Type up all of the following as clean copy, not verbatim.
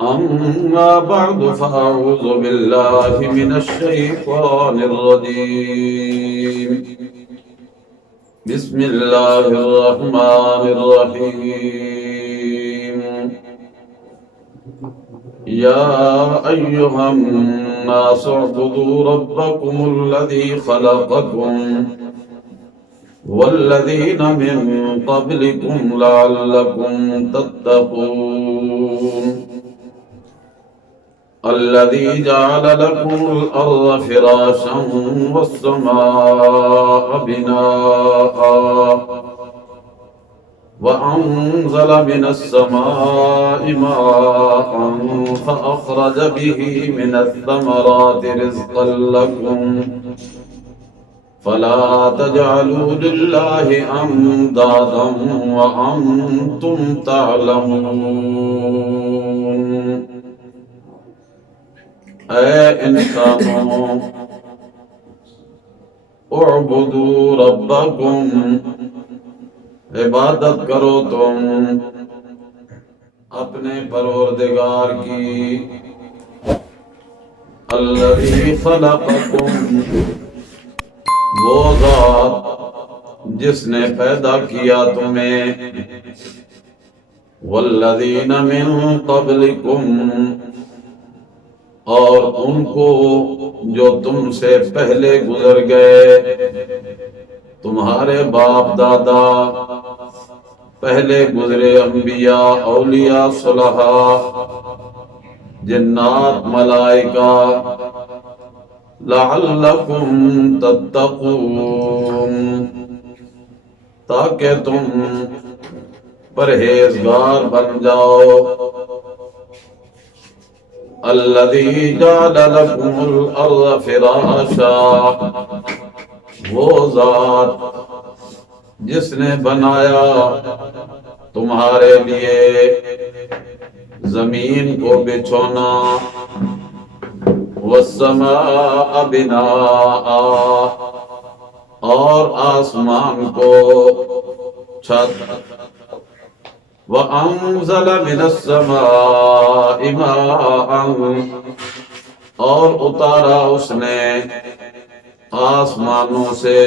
أما بعد فأعوذ بالله من الشيطان الرجيم. بسم الله الرحمن الرحيم. يا أيها الناس اعبدوا ربكم الذي خلقكم والذين من قبلكم لعلكم تتقون. الذي جعل لكم الأرض فراشا والسماء بناء وأنزل من السماء ماء فأخرج به من الثمرات رزقا لكم فلا تجعلوا لله أندادا وأنتم تعلمون. اے انسانوں، اعبدوا ربکم، عبادت کرو تم اپنے پروردگار کی، الذی خلقکم، وہ ذات جس نے پیدا کیا تمہیں، والذین من قبلکم، اور ان کو جو تم سے پہلے گزر گئے، تمہارے باپ دادا پہلے گزرے، انبیاء، اولیاء، صلحاء، جنات، ملائکہ، لعلکم تتقون، تاکہ تم پرہیزگار بن جاؤ. الذی جعل لکم الارض فراشا، وہ ذات جس نے بنایا تمہارے لیے زمین کو بچھونا، والسماء بناء، اور آسمان کو چھت، وَأَنزَلَ مِنَ السَّمَاءِ مَاءً، اور اتارا اس نے آسمانوں سے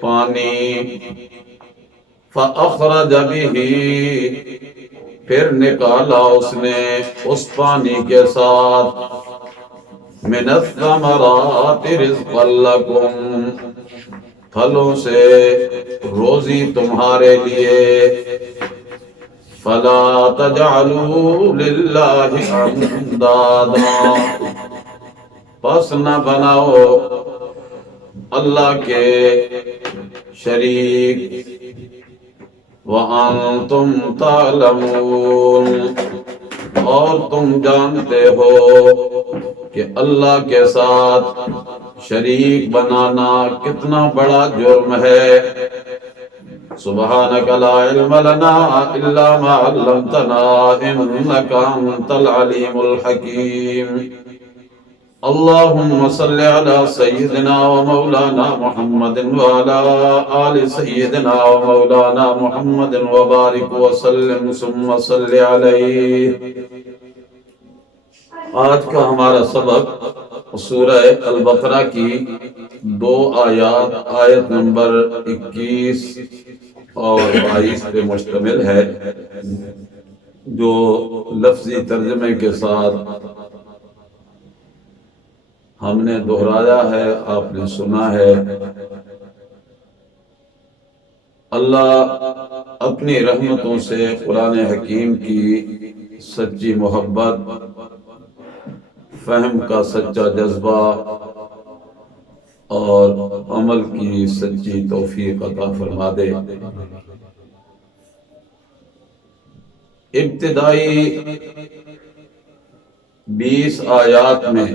پانی، فَأَخْرَجَ بِهِ، پھر نکالا اس نے اس پانی کے ساتھ، مِنَ الثَّمَرَاتِ رِزْقًا لَكُمْ، پھلوں سے روزی تمہارے لیے، فلا تجعلوا للہ اندادا، پس نہ بناؤ اللہ کے شریک، وانتم تعلمون، اور تم جانتے ہو کہ اللہ کے ساتھ شریک بنانا کتنا بڑا جرم ہے. سبحانک لا علم لنا الا ما علمتنا انک انت العلیم الحکیم. اللهم صل على سيدنا ومولانا محمد وعلى آل سيدنا ومولانا محمد وبارك وسلم ثم صل عليه. آج کا ہمارا سبق سورہ البقرہ کی 2 آیات، آیت نمبر 21 اور 22 پہ مشتمل ہے، جو لفظی ترجمے کے ساتھ ہم نے دہرایا ہے، آپ نے سنا ہے. اللہ اپنی رحمتوں سے قرآن حکیم کی سچی محبت، فہم کا سچا جذبہ اور عمل کی سچی توفیق عطا فرما دے. ابتدائی 20 آیات میں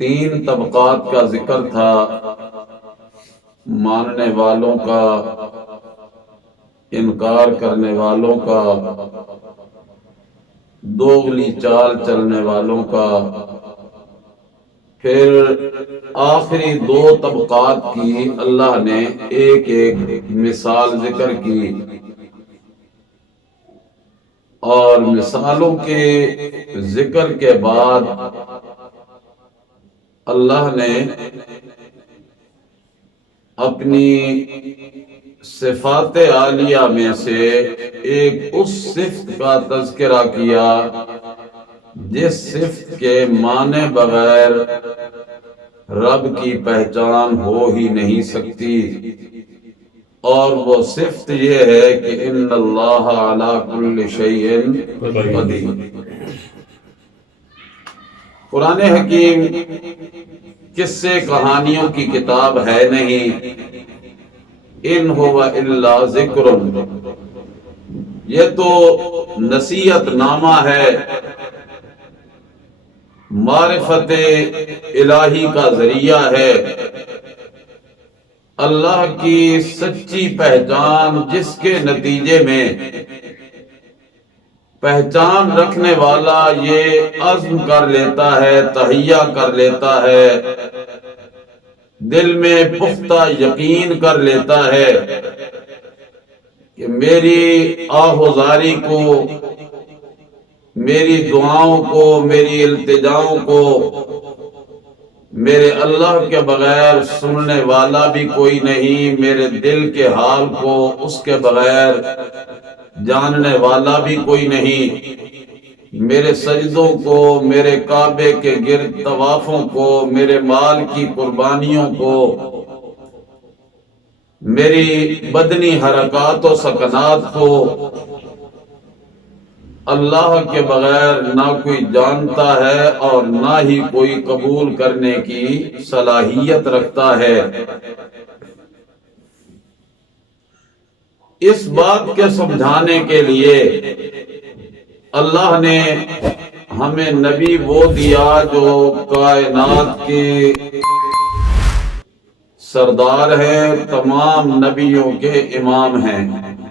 3 طبقات کا ذکر تھا، ماننے والوں کا، انکار کرنے والوں کا، دوغلی چال چلنے والوں کا. پھر آخری 2 طبقات کی اللہ نے ایک ایک مثال ذکر کی. اور مثالوں کے ذکر کے بعد اللہ نے اپنی صفات عالیہ میں سے ایک اس صفت کا تذکرہ کیا جس صفت کے مانے بغیر رب کی پہچان ہو ہی نہیں سکتی، اور وہ صفت یہ ہے کہ ان اللہ علی کل شیء قدیر۔ قرآن حکیم قصے کہانیوں کی کتاب ہے نہیں، ان ہوا الا ذکر، یہ تو نصیحت نامہ ہے، معرفت الہی کا ذریعہ ہے، اللہ کی سچی پہچان جس کے نتیجے میں پہچان رکھنے والا یہ عزم کر لیتا ہے، تہیہ کر لیتا ہے، دل میں پختہ یقین کر لیتا ہے کہ میری آہوزاری کو، میری دعاؤں کو، میری التجاؤں کو میرے اللہ کے بغیر سننے والا بھی کوئی نہیں، میرے دل کے حال کو اس کے بغیر جاننے والا بھی کوئی نہیں، میرے سجدوں کو، میرے کعبے کے گرد طوافوں کو، میرے مال کی قربانیوں کو، میری بدنی حرکات و سکنات کو اللہ کے بغیر نہ کوئی جانتا ہے اور نہ ہی کوئی قبول کرنے کی صلاحیت رکھتا ہے۔ اس بات کے سمجھانے کے لیے اللہ نے ہمیں نبی وہ دیا جو کائنات کے سردار ہیں، تمام نبیوں کے امام ہیں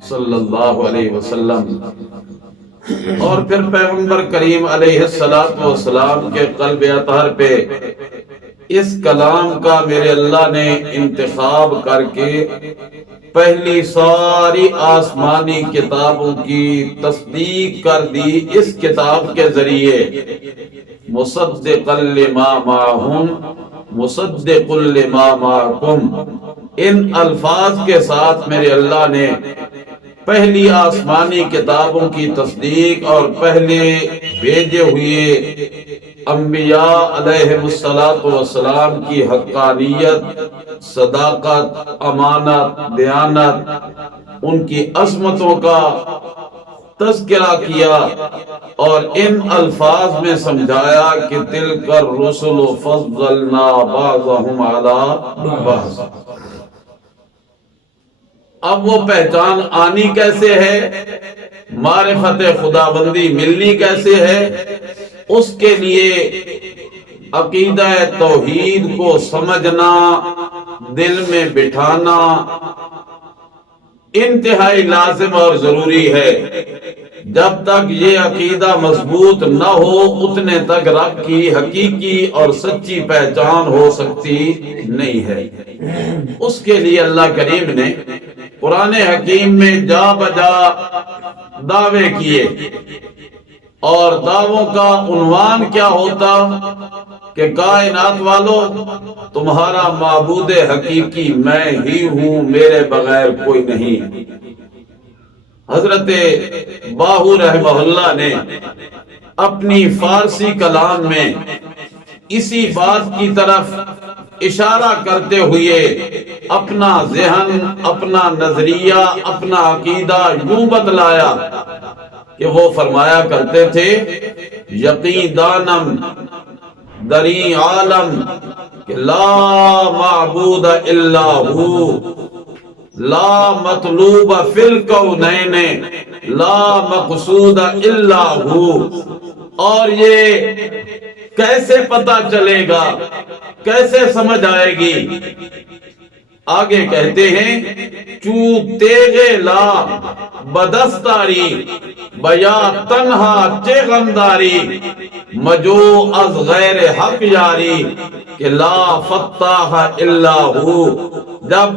صلی اللہ علیہ وسلم، اور پھر پیغمبر کریم علیہ السلام کے قلب اطہر پہ اس کلام کا میرے اللہ نے انتخاب کر کے پہلی ساری آسمانی کتابوں کی تصدیق کر دی اس کتاب کے ذریعے، مصدقا لما معہم مصدق لما معکم، ان الفاظ کے ساتھ میرے اللہ نے پہلی آسمانی کتابوں کی تصدیق اور پہلے بھیجے ہوئے انبیاء علیہ السلام کی حقانیت، صداقت، امانت، دیانت، ان کی عظمتوں کا تذکرہ کیا اور ان الفاظ میں سمجھایا کہ تلک الرسل فضلنا بعضهم علی بعض۔ اب وہ پہچان آنی کیسے ہے، معرفت خداوندی ملنی کیسے ہے، اس کے لیے عقیدہ توحید کو سمجھنا، دل میں بٹھانا انتہائی لازم اور ضروری ہے۔ جب تک یہ عقیدہ مضبوط نہ ہو اتنے تک رب کی حقیقی اور سچی پہچان ہو سکتی نہیں ہے۔ اس کے لیے اللہ کریم نے قرآن حکیم میں جا بجا دعوے کیے، اور دعووں کا عنوان کیا ہوتا کہ کائنات والوں، تمہارا معبود حقیقی میں ہی ہوں، میرے بغیر کوئی نہیں۔ حضرت باہو رحمہ اللہ نے اپنی فارسی کلام میں اسی بات کی طرف اشارہ کرتے ہوئے اپنا ذہن، اپنا نظریہ، اپنا عقیدہ یوں بدلایا کہ وہ فرمایا کرتے تھے، یقین دانم دری عالم کہ لا معبود الا ہو، لا مطلوب فی الکونین لا مقصود الا ہو۔ اور یہ کیسے پتہ چلے گا، کیسے سمجھ آئے گی؟ آگے کہتے ہیں، چو تیغے لا بدستاری بیا تنہا چے غمداری مجو از غیر حق یاری کہ لا فتاح الا ہو۔ جب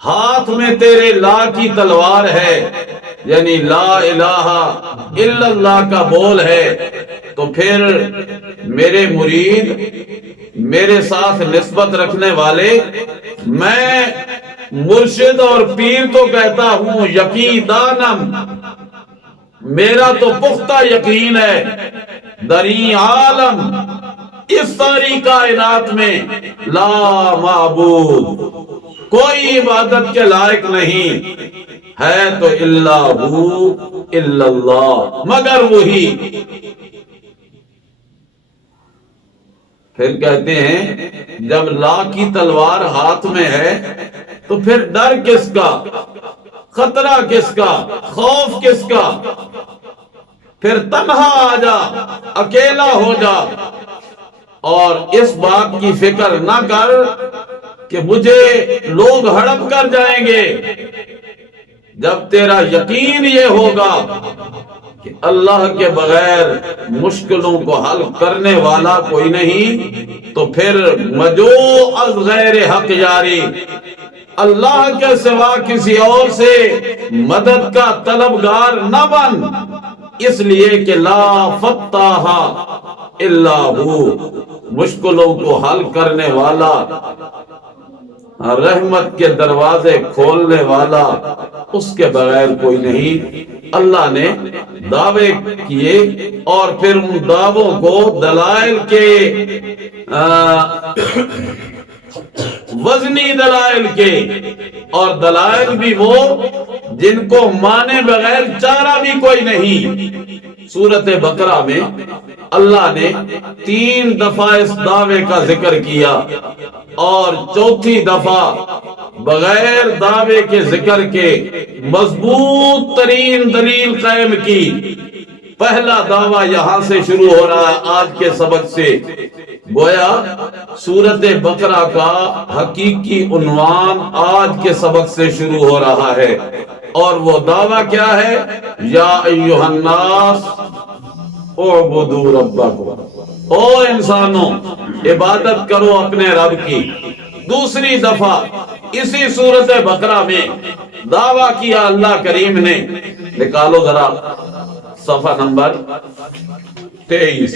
ہاتھ میں تیرے لا کی تلوار ہے یعنی لا الہ الا اللہ کا بول ہے، تو پھر میرے مرید، میرے ساتھ نسبت رکھنے والے، میں مرشد اور پیر تو کہتا ہوں یقیدانم، میرا تو پختہ یقین ہے، دری عالم، اس ساری کائنات میں لا معبود، کوئی عبادت کے لائق نہیں ہے تو الا ہو، الا اللہ، مگر وہی۔ پھر کہتے ہیں جب لا کی تلوار ہاتھ میں ہے تو پھر ڈر کس کا، خطرہ کس کا، خوف کس کا؟ پھر تنہا آ جا، اکیلا ہو جا، اور اس بات کی فکر نہ کر کہ مجھے لوگ ہڑپ کر جائیں گے۔ جب تیرا یقین یہ ہوگا کہ اللہ کے بغیر مشکلوں کو حل کرنے والا کوئی نہیں، تو پھر مجو از غیر حق یاری، اللہ کے سوا کسی اور سے مدد کا طلبگار نہ بن، اس لیے کہ لا فتاح الا ہو، مشکلوں کو حل کرنے والا، رحمت کے دروازے کھولنے والا اس کے بغیر کوئی نہیں۔ اللہ نے دعوے کیے اور پھر ان دعووں کو دلائل کے وزنی دلائل کے، اور دلائل بھی وہ جن کو مانے بغیر چارہ بھی کوئی نہیں۔ سورۃ بقرہ میں اللہ نے 3 دفعہ اس دعوے کا ذکر کیا، اور چوتھی دفعہ بغیر دعوے کے ذکر کے مضبوط ترین دلیل قائم کی۔ پہلا دعویٰ یہاں سے شروع ہو رہا ہے آج کے سبق سے، گویا سورۃ بقرہ کا حقیقی عنوان آج کے سبق سے شروع ہو رہا ہے، اور وہ دعویٰ کیا ہے؟ یا ایھا الناس اعبدوا ربکم، او انسانوں عبادت کرو اپنے رب کی۔ دوسری دفعہ اسی سورۃ بقرہ میں دعویٰ کیا اللہ کریم نے، نکالو ذرا صفحہ نمبر 23،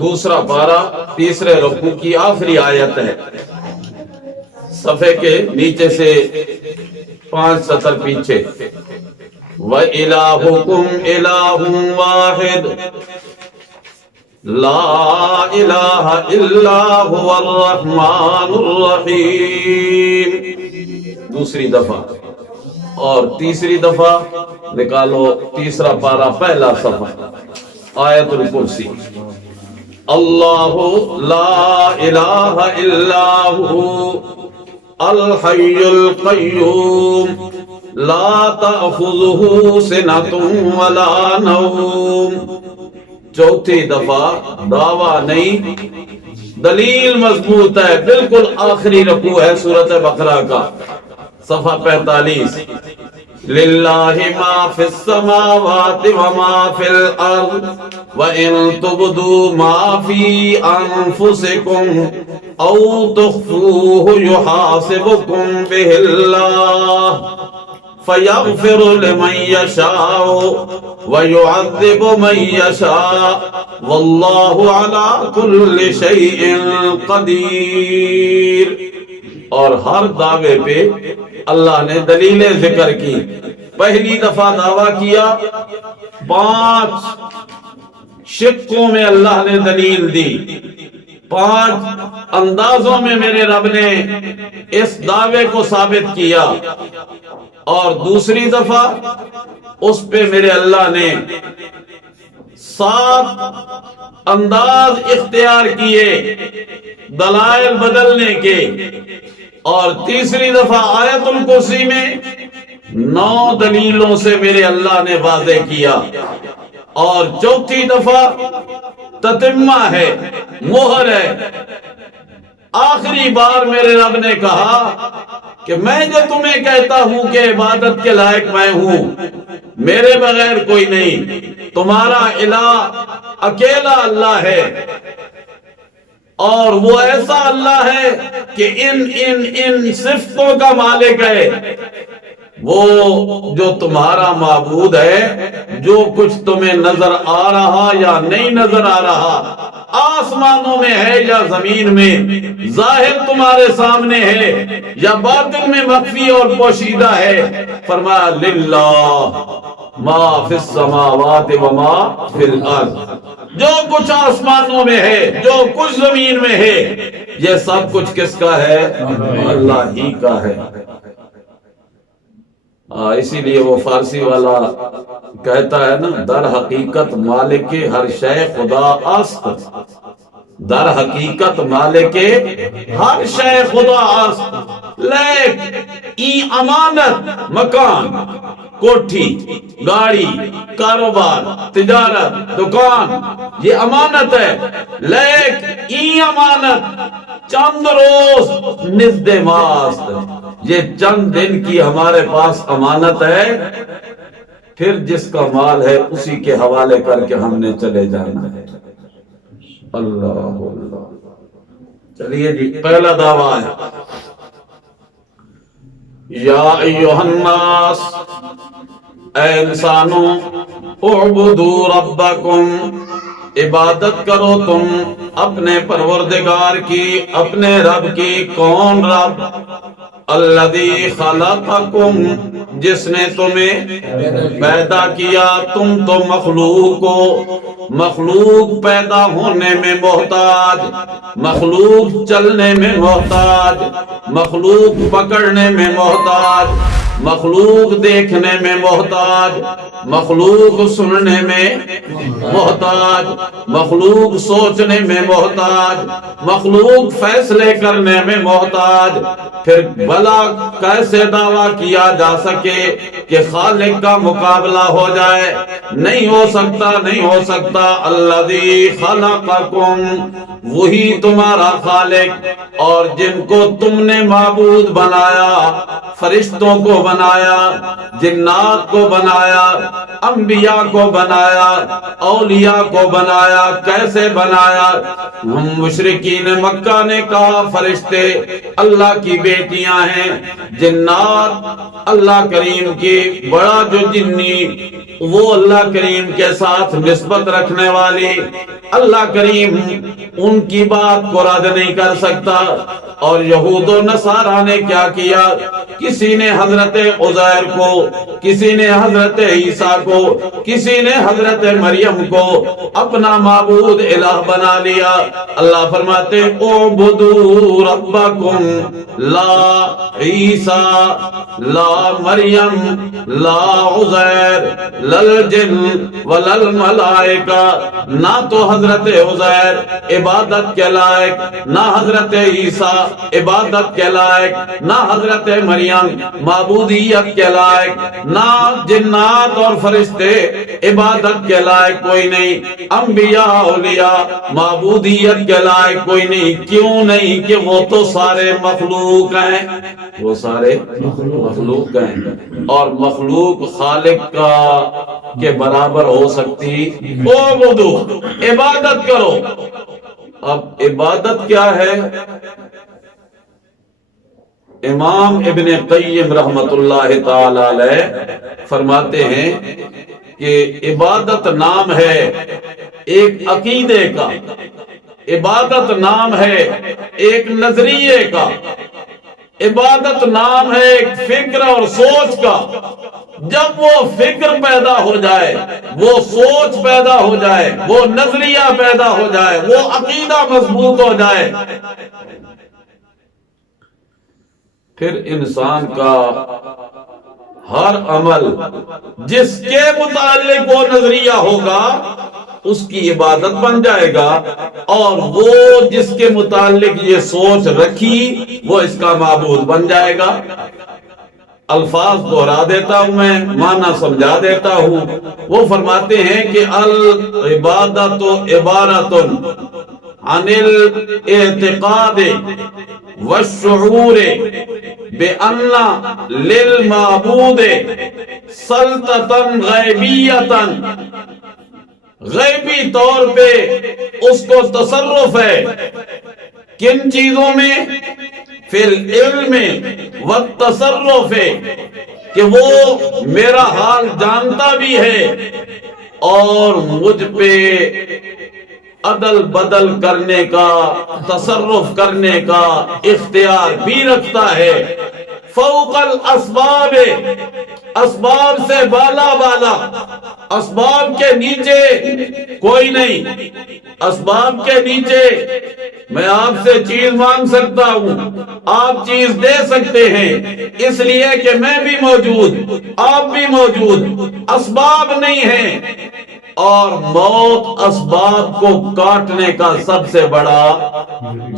دوسرا پارہ، تیسرے رکوع کی آخری آیت ہے، صفحے کے نیچے سے 5 سطر پیچھے۔ وَإِلَٰهُكُمْ إِلَٰهٌ وَاحِدٌ لَا إِلَٰهَ إِلَّا هُوَ الرَّحْمَٰنُ الرَّحِيمُ، دوسری دفعہ۔ اور تیسری دفعہ نکالو تیسرا پارہ، پہلا صفحہ، آیت الکرسی۔ اللہ لا الہ الا ہو الحی القیوم لا تأخذہ سنۃ ولا نوم۔ چوتھی دفعہ دعویٰ نہیں، دلیل مضبوط ہے، بالکل آخری رکوع ہے سورۃ بقرہ کا، صفحہ 45۔ للہ ما فی السماوات وما فی الارض وَإِن تُبْدُوا مَا فِي أَنفُسِكُمْ أَوْ تُخْفُوهُ يُحَاسِبْكُم بِهِ اللَّهُ فَيَغْفِرُ لِمَن يَشَاءُ وَيُعَذِّبُ مَن يَشَاءُ وَاللَّهُ عَلَى كُلِّ شَيْءٍ قَدِيرٌ۔ اور ہر دعوے پہ اللہ نے دلیلیں ذکر کی۔ پہلی دفعہ دعویٰ کیا، 5 شقوں میں اللہ نے دلیل دی، 5 اندازوں میں میرے رب نے اس دعوے کو ثابت کیا، اور دوسری دفعہ اس پہ میرے اللہ نے 7 انداز اختیار کیے دلائل بدلنے کے، اور تیسری دفعہ آیت الکرسی میں 9 دلیلوں سے میرے اللہ نے واضح کیا، اور چوتھی دفعہ تتمہ ہے، مہر ہے۔ آخری بار میرے رب نے کہا کہ میں جو تمہیں کہتا ہوں کہ عبادت کے لائق میں ہوں، میرے بغیر کوئی نہیں، تمہارا الہ اکیلا اللہ ہے، اور وہ ایسا اللہ ہے کہ ان صفتوں کا مالک ہے۔ وہ جو تمہارا معبود ہے، جو کچھ تمہیں نظر آ رہا یا نہیں نظر آ رہا، آسمانوں میں ہے یا زمین میں، ظاہر تمہارے سامنے ہے یا باطن میں مخفی اور پوشیدہ ہے، فرمایا للہ ما فی السماوات وما فی الارض، جو کچھ آسمانوں میں ہے، جو کچھ زمین میں ہے، یہ سب کچھ کس کا ہے؟ اللہ ہی کا ہے۔ اسی لیے وہ فارسی والا کہتا ہے نا، در حقیقت مالک ہر شے خدا است، در حقیقت مالک ہر شے خدا است، لیک ای امانت مکان، کوٹھی، گاڑی، کاروبار، تجارت، دکان، یہ امانت ہے، لیک ای امانت چند روز نزد ماست، یہ چند دن کی ہمارے پاس امانت ہے، پھر جس کا مال ہے اسی کے حوالے کر کے ہم نے چلے جانا ہے۔ اللہ اللہ۔ چلیے جی، پہلا دعویٰ ہے، یا ایھا الناس، اے انسانوں، اعبدوا ربکم، عبادت کرو تم اپنے پروردگار کی، اپنے رب کی۔ کون رب؟ الذی خلقکم، جس نے تمہیں پیدا کیا، تم تو مخلوق ہو، مخلوق پیدا ہونے میں محتاج، مخلوق چلنے میں محتاج، مخلوق پکڑنے میں محتاج، مخلوق دیکھنے میں محتاج، مخلوق سننے میں محتاج، مخلوق سوچنے میں محتاج، مخلوق فیصلے کرنے میں محتاج۔ پھر بھلا کیسے دعویٰ کیا جا سکے کہ خالق کا مقابلہ ہو جائے؟ نہیں ہو سکتا، نہیں ہو سکتا۔ الذی خلقکم، وہی تمہارا خالق، اور جن کو تم نے معبود بنایا، فرشتوں کو بنایا، جنات کو بنایا، انبیاء کو بنایا، اولیاء کو بنایا۔ کیسے بنایا؟ ہم مشرکین مکہ نے کہا فرشتے اللہ کی بیٹیاں ہیں، جنات اللہ کریم کی، بڑا جو جنی وہ اللہ کریم کے ساتھ نسبت رکھنے والی، اللہ کریم ان کی بات کو رد نہیں کر سکتا۔ اور یہود و نصارہ نے کیا کیا؟ کسی نے حضرت عزیر کو، کسی نے حضرت عیسیٰ کو، کسی نے حضرت مریم کو اپنا معبود الہ بنا لیا۔ اللہ فرماتے اعبدوا ربکم، لا عیسیٰ، لا مریم، لا عزیر، للجن وللملائکہ، نہ تو حضرت عزیر عبادت کے لائق، نہ حضرت عیسیٰ عبادت کے لائق، نہ حضرت مریم معبودیت کے لائق، نہ جنات اور فرشتے عبادت کے لائق کوئی نہیں، انبیاء اولیاء معبودیت کے لائق کوئی نہیں۔ کیوں نہیں؟ کہ وہ تو سارے مخلوق ہیں، وہ سارے مخلوق ہیں، اور مخلوق خالق کا کے برابر ہو سکتی؟ اعبدو، عبادت کرو۔ اب عبادت کیا ہے؟ امام ابن قیم رحمت اللہ تعالی علیہ فرماتے ہیں کہ عبادت نام ہے ایک عقیدے کا، عبادت نام ہے ایک نظریے کا، عبادت نام ہے ایک فکر اور سوچ کا۔ جب وہ فکر پیدا ہو جائے، وہ سوچ پیدا ہو جائے، وہ نظریہ پیدا ہو جائے، وہ عقیدہ مضبوط ہو جائے، پھر انسان کا ہر عمل جس کے متعلق وہ نظریہ ہوگا اس کی عبادت بن جائے گا، اور وہ جس کے متعلق یہ سوچ رکھی وہ اس کا معبود بن جائے گا۔ الفاظ دہرا دیتا ہوں میں، معنی سمجھا دیتا ہوں۔ وہ فرماتے ہیں کہ العبادت عبارت عن الاعتقاد والشعور بأن للمعبود سلطة غیبیتا، غیبی طور پہ اس کو تصرف ہے، کن چیزوں میں؟ فی العلم والتصرف، کہ وہ میرا حال جانتا بھی ہے اور مجھ پہ عدل بدل کرنے کا، تصرف کرنے کا اختیار بھی رکھتا ہے۔ فوق الاسباب، اسباب سے بالا بالا، اسباب کے نیچے کوئی نہیں۔ اسباب کے نیچے میں آپ سے چیز مانگ سکتا ہوں، آپ چیز دے سکتے ہیں، اس لیے کہ میں بھی موجود، آپ بھی موجود، اسباب نہیں ہیں۔ اور موت اسباب کو کاٹنے کا سب سے بڑا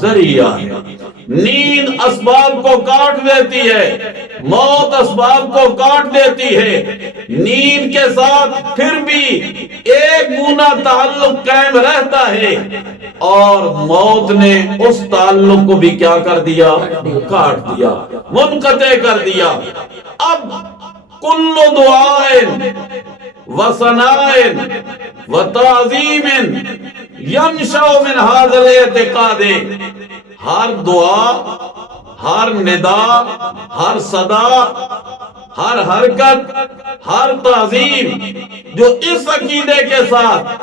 ذریعہ ہے۔ نیند اسباب کو کاٹ دیتی ہے، موت اسباب کو کاٹ دیتی ہے۔ نیند کے ساتھ پھر بھی ایک گنا تعلق قائم رہتا ہے، اور موت نے اس تعلق کو بھی کیا کر دیا؟ کاٹ دیا، منقطع کر دیا۔ اب کل دعائن وثنائن وتعظیم ینشأ من ھذا الاعتقاد، ہر دعا، ہر ندا، ہر صدا، ہر حرکت، ہر تعظیم جو اس عقیدے کے ساتھ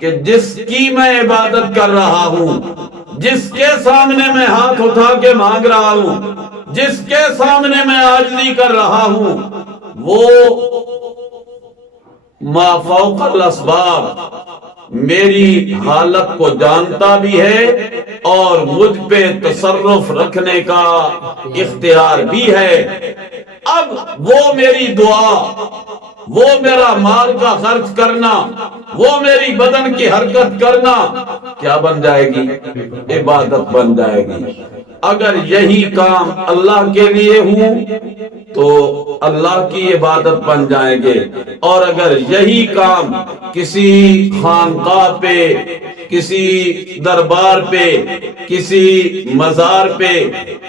کہ جس کی میں عبادت کر رہا ہوں، جس کے سامنے میں ہاتھ اٹھا کے مانگ رہا ہوں، جس کے سامنے میں عاجزی کر رہا ہوں، وہ ما فوق الاسباب میری حالت کو جانتا بھی ہے اور مجھ پہ تصرف رکھنے کا اختیار بھی ہے۔ اب وہ میری دعا، وہ میرا مال کا خرچ کرنا، وہ میری بدن کی حرکت کرنا کیا بن جائے گی؟ عبادت بن جائے گی۔ اگر یہی کام اللہ کے لیے ہوں تو اللہ کی عبادت بن جائیں گے، اور اگر یہی کام کسی خانقاہ پہ، کسی دربار پہ، کسی مزار پہ،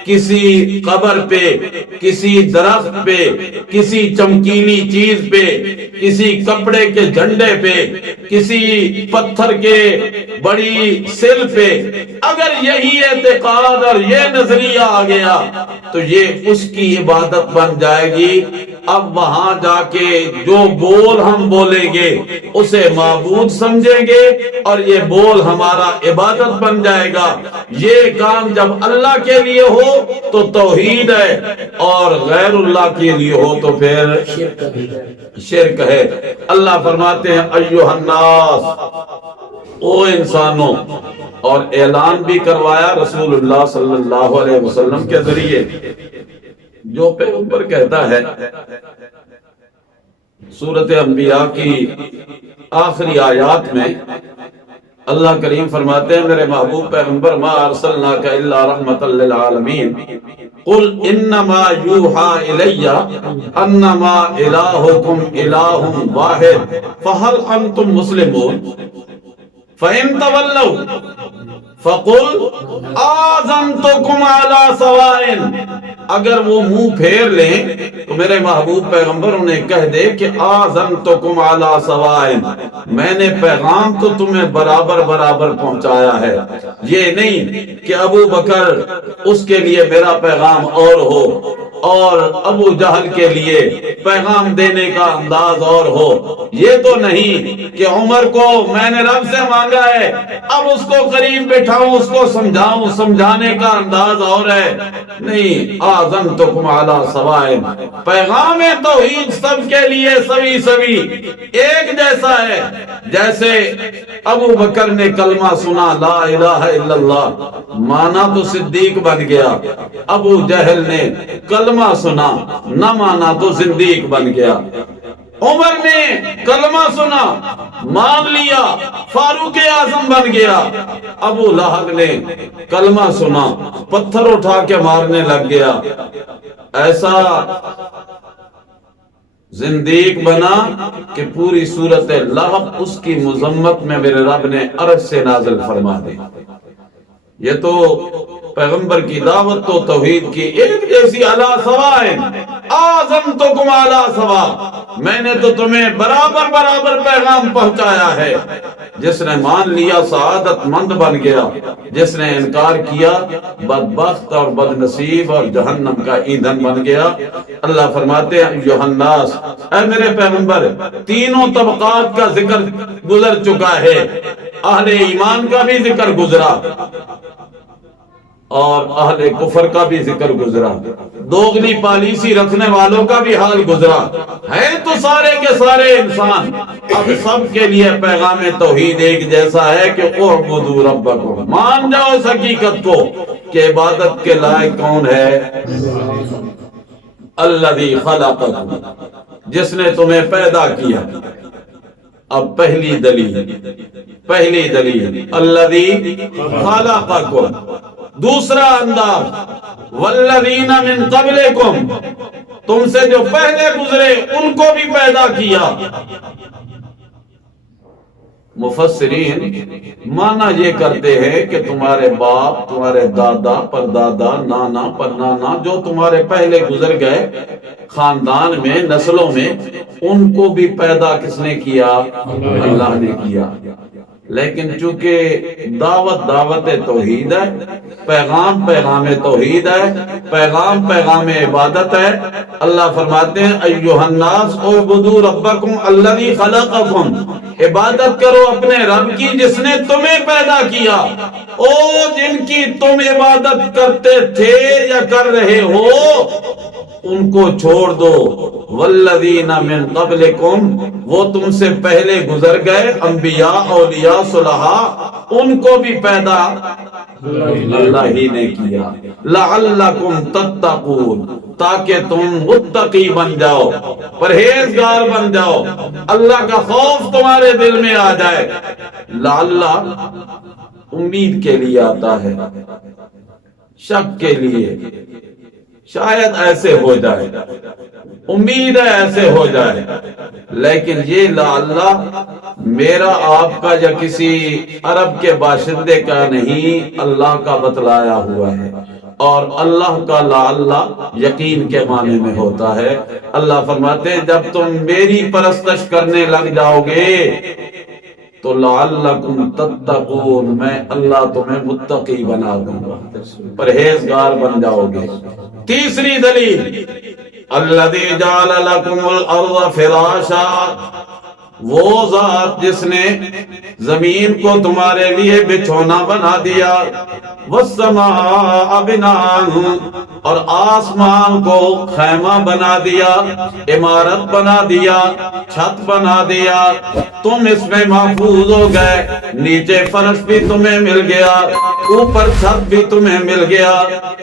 کسی قبر پہ، کسی درخت پہ، کسی چمکیلی چیز پہ، کسی کپڑے کے جھنڈے پہ، کسی پتھر کے بڑی سل پہ اگر یہی اعتقاد اور یہ نظریہ آ گیا تو یہ اس کی عبادت بن جائے گی۔ اب وہاں جا کے جو بول ہم بولیں گے اسے معبود سمجھیں گے، اور یہ بول ہمارا عبادت بن جائے گا۔ یہ کام جب اللہ کے لیے ہو تو توحید ہے، اور غیر اللہ کے لیے ہو تو پھر شرک ہے۔ اللہ فرماتے ہیں ایھا الناس، او انسانوں، اور اعلان بھی کروایا رسول اللہ صلی اللہ علیہ وسلم کے ذریعے۔ جو پیغمبر کہتا ہے سورۃ انبیاء کی آخری آیات میں اللہ کریم فرماتے ہیں میرے محبوب پیغمبر ما ارسلناک الا رحمۃ للعالمین قل انما یوحى الی انما الہکم الہ واحد فہل انتم مسلمون فَإِن تَوَلَّوْا فَقُلْ آذَنْتُكُمْ عَلَى سَوَاءٍ، اگر وہ منہ پھیر لیں تو میرے محبوب پیغمبر انہیں کہہ دے کہ آذَنْتُكُمْ عَلَى سَوَاءٍ، میں نے پیغام تو تمہیں برابر برابر پہنچایا ہے۔ یہ نہیں کہ ابو بکر اس کے لیے میرا پیغام اور ہو اور ابو جہل کے لیے پیغام دینے کا انداز اور ہو، یہ تو نہیں کہ عمر کو میں نے رب سے مانگا ہے اب اس کو قریب بٹھاؤں، اس کو سمجھاؤں، سمجھانے کا انداز اور ہے۔ نہیں، آذنتکم علی سوائن، پیغام توحید سب کے لیے سوی سوی ایک جیسا ہے۔ جیسے ابو بکر نے کلمہ سنا لا الہ الا اللہ، مانا تو صدیق بن گیا۔ ابو جہل نے کلمہ سنا، نہ مانا تو زندیق بن گیا۔ عمر نے کلمہ سنا، مان لیا، فاروق اعظم بن گیا۔ ابو لہب نے کلمہ سنا، پتھر اٹھا کے مارنے لگ گیا۔ ایسا زندیق بنا کہ پوری سورت لہب اس کی مذمت میں میرے رب نے عرش سے نازل فرما دی۔ یہ تو پیغمبر کی دعوت تو توحید کی ایک جیسی علی سوائے آزمتکم علی سوا، میں نے تو تمہیں برابر برابر پیغام پہنچایا ہے۔ جس نے مان لیا سعادت مند بن گیا، جس نے انکار کیا بدبخت اور بد نصیب اور جہنم کا ایندھن بن گیا۔ اللہ فرماتے ہیں ایھا الناس، اے میرے پیغمبر، تینوں طبقات کا ذکر گزر چکا ہے، اہل ایمان کا بھی ذکر گزرا اور اہل کفر کا بھی ذکر گزرا، دوغلی پالیسی رکھنے والوں کا بھی حال گزرا ہے، تو سارے کے سارے انسان۔ اب سب کے لیے پیغام توحید ایک جیسا ہے کہ اعبدوا ربکم، مان جاؤ اس حقیقت کو کہ عبادت کے لائق کون ہے؟ الذی خلقکم، جس نے تمہیں پیدا کیا۔ اب پہلی دلیل الذی خلقکم، دوسرا انداز والذین من قبلکم، تم سے جو پہلے گزرے ان کو بھی پیدا کیا۔ مفسرین معنی یہ کرتے ہیں کہ تمہارے باپ، تمہارے دادا پر دادا، نانا پر نانا، جو تمہارے پہلے گزر گئے خاندان میں، نسلوں میں، ان کو بھی پیدا کس نے کیا؟ اللہ نے کیا۔ لیکن چونکہ دعوت توحید ہے، پیغام توحید ہے، پیغام عبادت ہے، اللہ فرماتے ہیں ایھا الناس اعبدوا ربکم الذی خلقکم، عبادت کرو اپنے رب کی جس نے تمہیں پیدا کیا۔ او جن کی تم عبادت کرتے تھے یا کر رہے ہو ان کو چھوڑ دو، والذین من قبلکم، وہ تم سے پہلے گزر گئے انبیاء، اولیاء، صلحاء، ان کو بھی پیدا اللہ ہی نے کیا۔ لعلکم تتقون، تاکہ تم متقی بن جاؤ، پرہیزگار بن جاؤ، اللہ کا خوف تمہارے دل میں آ جائے۔ لعل امید کے لیے آتا ہے، شک کے لیے، شاید ایسے ہو جائے، امید ہے ایسے ہو جائے، لیکن یہ لعل میرا، آپ کا یا کسی عرب کے باشندے کا نہیں، اللہ کا بتلایا ہوا ہے۔ اور اللہ کا لعل یقین کے معنی میں ہوتا ہے۔ اللہ فرماتے ہیں جب تم میری پرستش کرنے لگ جاؤ گے تو لعلکم تتقون، میں اللہ تمہیں متقی بنا دوں گا، پرہیزگار بن جاؤ گے۔ تیسری دلیل الذی جعل لکم الارض فراشا، وہ ذات جس نے زمین کو تمہارے لیے بچھونا بنا دیا، والسماء بناء، اور آسمان کو خیمہ بنا دیا، عمارت بنا دیا، چھت بنا دیا، تم اس میں محفوظ ہو گئے، نیچے فرش بھی تمہیں مل گیا، اوپر چھت بھی تمہیں مل گیا،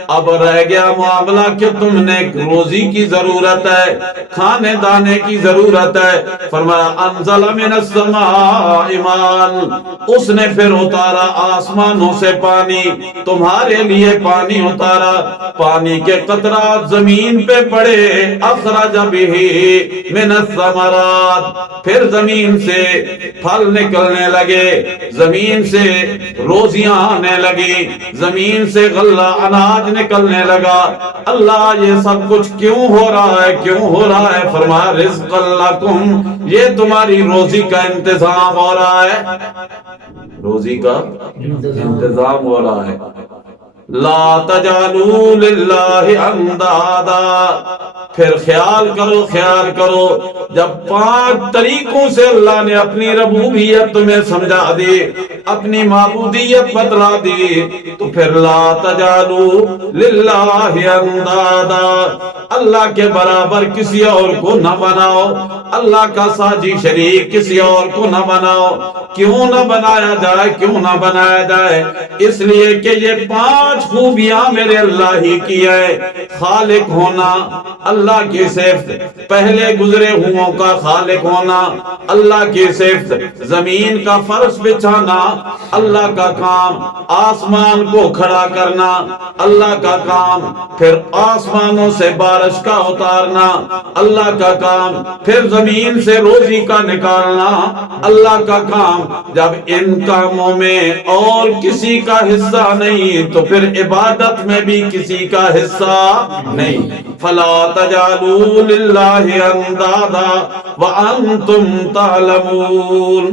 اب رہ گیا معاملہ کہ تم نے روزی کی ضرورت ہے، کھانے دانے کی ضرورت ہے۔ فرمایا انزل من السماء ماء، اس نے پھر اتارا آسمانوں سے پانی، تمہارے لیے پانی اتارا، پانی کے قطرات زمین پہ پڑے، اخرج به من الثمرات، پھر زمین سے پھل نکلنے لگے، زمین سے روزیاں آنے لگی، زمین سے غلہ اناج نکلنے لگا۔ اللہ یہ سب کچھ کیوں ہو رہا ہے؟ کیوں ہو رہا ہے؟ فرمایا رزقا لکم، یہ تمہاری روزی کا انتظام ہو رہا ہے، روزی کا انتظام ہو رہا ہے۔ لا تجعلوا للہ اندادا، پھر خیال کرو جب 5 طریقوں سے اللہ نے اپنی ربوبیت تمہیں سمجھا دی، اپنی معبودیت بتلا دی، تو پھر لا تجعلوا للہ اندادا، اللہ کے برابر کسی اور کو نہ بناؤ، اللہ کا ساجی شریک کسی اور کو نہ بناؤ۔ کیوں نہ بنایا جائے؟ کیوں نہ بنایا جائے؟ اس لیے کہ یہ 5 خوبیاں میرے اللہ ہی کی ہے، خالق ہونا، اللہ اللہ کی صفت، پہلے گزرے ہوں کا خالق ہونا اللہ کی صفت، زمین کا فرش بچھانا اللہ کا کام، آسمان کو کھڑا کرنا اللہ کا کام، پھر آسمانوں سے بارش کا اتارنا اللہ کا کام، پھر زمین سے روزی کا نکالنا اللہ کا کام۔ جب ان کاموں میں اور کسی کا حصہ نہیں تو پھر عبادت میں بھی کسی کا حصہ نہیں۔ فلا تجعلوا للہ اندادا وانتم تعلمون،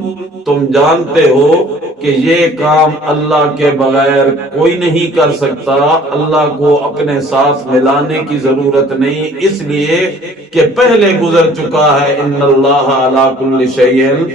تم جانتے ہو کہ یہ کام اللہ کے بغیر کوئی نہیں کر سکتا، اللہ کو اپنے ساتھ ملانے کی ضرورت نہیں، اس لیے کہ پہلے گزر چکا ہے ان اللہ علی کل شیء